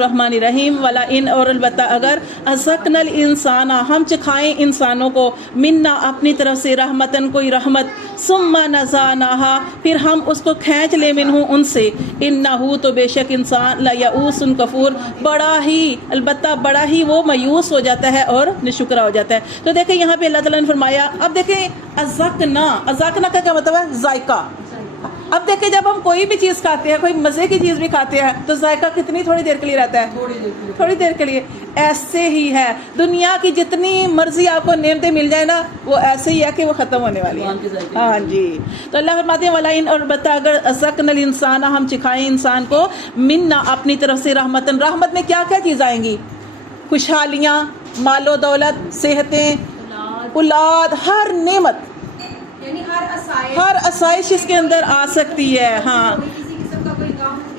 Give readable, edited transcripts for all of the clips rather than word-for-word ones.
الرحمن الرحیم ولا ان اور البتہ اگر ازقنا الانسان ہم چکھائیں انسانوں کو منا اپنی طرف سے رحمتن کوئی رحمت ثم نزعناها پھر ہم اس کو کھینچ لے منہ ان سے انہ تو بے شک انسان لیئوس کفور بڑا ہی البتہ بڑا ہی وہ مایوس ہو جاتا ہے اور ناشکرا ہو جاتا ہے۔ تو دیکھیں یہاں پہ اللہ تعالیٰ نے فرمایا، اب دیکھیں ازقنا کا کیا مطلب ہے؟ ذائقہ۔ اب دیکھیں جب ہم کوئی بھی چیز کھاتے ہیں، کوئی مزے کی چیز بھی کھاتے ہیں تو ذائقہ کتنی تھوڑی دیر کے لیے رہتا ہے؟ تھوڑی دیر کے لیے۔ ایسے ہی ہے دنیا کی جتنی مرضی آپ کو نعمتیں مل جائیں نا، وہ ایسے ہی ہے کہ وہ ختم ہونے والی ہیں۔ ہاں جی، تو اللہ فرماتے ہیں وَلَئِنْ اور البتہ اگر ازقنا الانسان ہم چکھائیں انسان کو منا اپنی طرف سے رحمتن، رحمت میں کیا کیا چیز آئیں گی؟ خوشحالیاں، مال و دولت، صحتیں، اولاد، ہر نعمت، یعنی ہر آسائش اس کے اندر آ سکتی ہے۔ ہاں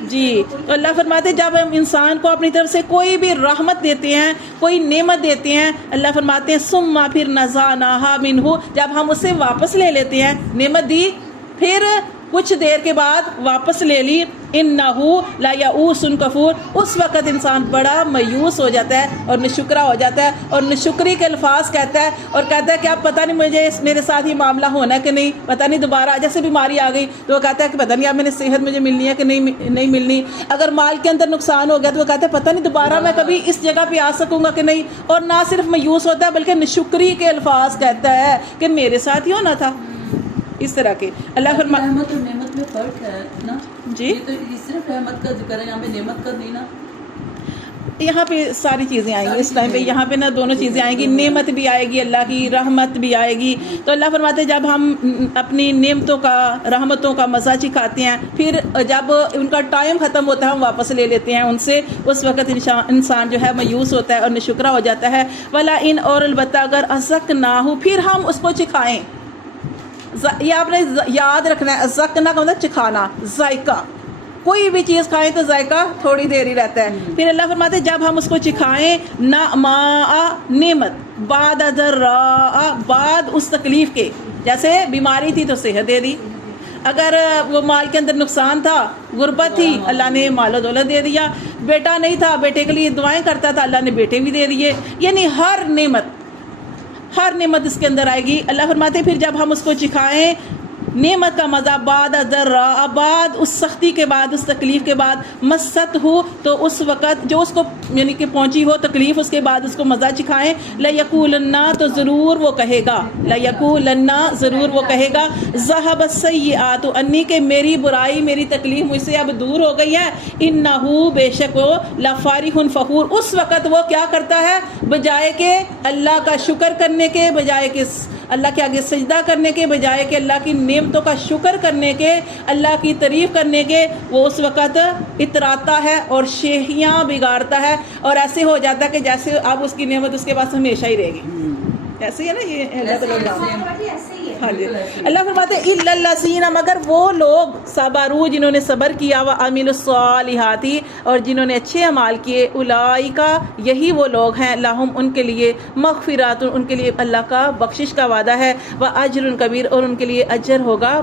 جی، تو اللہ فرماتے ہیں جب ہم انسان کو اپنی طرف سے کوئی بھی رحمت دیتے ہیں، کوئی نعمت دیتے ہیں، اللہ فرماتے ہیں ثم پھر نزعناها منہ، جب ہم اسے واپس لے لیتے ہیں، نعمت دی پھر کچھ دیر کے بعد واپس لے لی، انہ لیئوس کفور، اس وقت انسان بڑا مایوس ہو جاتا ہے اور ناشکرا ہو جاتا ہے، اور ناشکری کے الفاظ کہتا ہے اور کہتا ہے کہ اب پتہ نہیں مجھے میرے ساتھ یہ معاملہ ہونا ہے کہ نہیں، پتہ نہیں دوبارہ جیسے بیماری آ گئی تو وہ کہتا ہے کہ پتہ نہیں اب میری صحت مجھے ملنی ہے کہ نہیں ملنی، اگر مال کے اندر نقصان ہو گیا تو وہ کہتا ہے پتہ نہیں دوبارہ میں کبھی اس جگہ پہ آ سکوں گا کہ نہیں، اور نہ صرف مایوس ہوتا ہے بلکہ ناشکری کے الفاظ کہتا ہے کہ میرے ساتھ ہی ہونا تھا۔ اس طرح کے اللہ فرماتا ہے رحمت اور نعمت میں فرق ہے نا جی، یہ تو صرف رحمت کا ذکر ہے، یہاں پہ نعمت کا نہیں نا، یہاں پہ ساری چیزیں آئیں گی اس ٹائم پہ، یہاں پہ نا دونوں چیزیں آئیں گی، نعمت بھی آئے گی اللہ کی، رحمت بھی آئے گی۔ تو اللہ فرماتے ہیں جب ہم اپنی نعمتوں کا، رحمتوں کا مزہ چکھاتے ہیں، پھر جب ان کا ٹائم ختم ہوتا ہے ہم واپس لے لیتے ہیں ان سے، اس وقت انسان جو ہے مایوس ہوتا ہے اور ناشکرا ہو جاتا ہے۔ ولا ان اور البتہ اگر ازقناہ پھر ہم اس کو چکھائیں، یہ آپ نے یاد رکھنا ہے، ازقنا کا مطلب چکھانا، ذائقہ، کوئی بھی چیز کھائیں تو ذائقہ تھوڑی دیر ہی رہتا ہے۔ پھر اللہ فرماتے ہیں جب ہم اس کو چکھائیں نعمت بعد ضراء، بعد اس تکلیف کے، جیسے بیماری تھی تو صحت دے دی، اگر وہ مال کے اندر نقصان تھا، غربت تھی، اللہ نے مال و دولت دے دیا، بیٹا نہیں تھا، بیٹے کے لیے دعائیں کرتا تھا، اللہ نے بیٹے بھی دے دیے، یعنی ہر نعمت اس کے اندر آئے گی۔ اللہ فرماتے ہیں پھر جب ہم اس کو چکھائیں نعمت کا مزہ بعد ضراء، بعد اس سختی کے بعد، اس تکلیف کے بعد، مست ہو تو اس وقت جو اس کو یعنی کہ پہنچی ہو تکلیف، اس کے بعد اس کو مزہ چکھائیں، لیقولن تو ضرور وہ کہے گا، لیقولن ضرور وہ کہے گا، ذهب السیئات انی کہ میری برائی، میری تکلیف مجھ سے اب دور ہو گئی ہے، انہ بے شک وہ لفارح فخور، اس وقت وہ کیا کرتا ہے، بجائے کہ اللہ کا شکر کرنے کے، بجائے کہ اللہ کے آگے سجدہ کرنے کے، بجائے کہ اللہ کی نعمتوں کا شکر کرنے کے، اللہ کی تعریف کرنے کے، وہ اس وقت اتراتا ہے اور شیخیاں بگاڑتا ہے، اور ایسے ہو جاتا ہے کہ جیسے اب اس کی نعمت اس کے پاس ہمیشہ ہی رہے گی۔ ایسے ہی ہے نا یہ اللہ تعالیٰ۔ ہاں جی، اللہ فرماتے ہیں الا الذین، مگر وہ لوگ صبروا جنہوں نے صبر کیا، وعملوا الصالحات اور جنہوں نے اچھے اعمال کیے، اولئک یہی وہ لوگ ہیں، لہم ان کے لیے مغفرات ان کے لیے اللہ کا بخشش کا وعدہ ہے، واجر کبیر اور ان کے لیے اجر ہوگا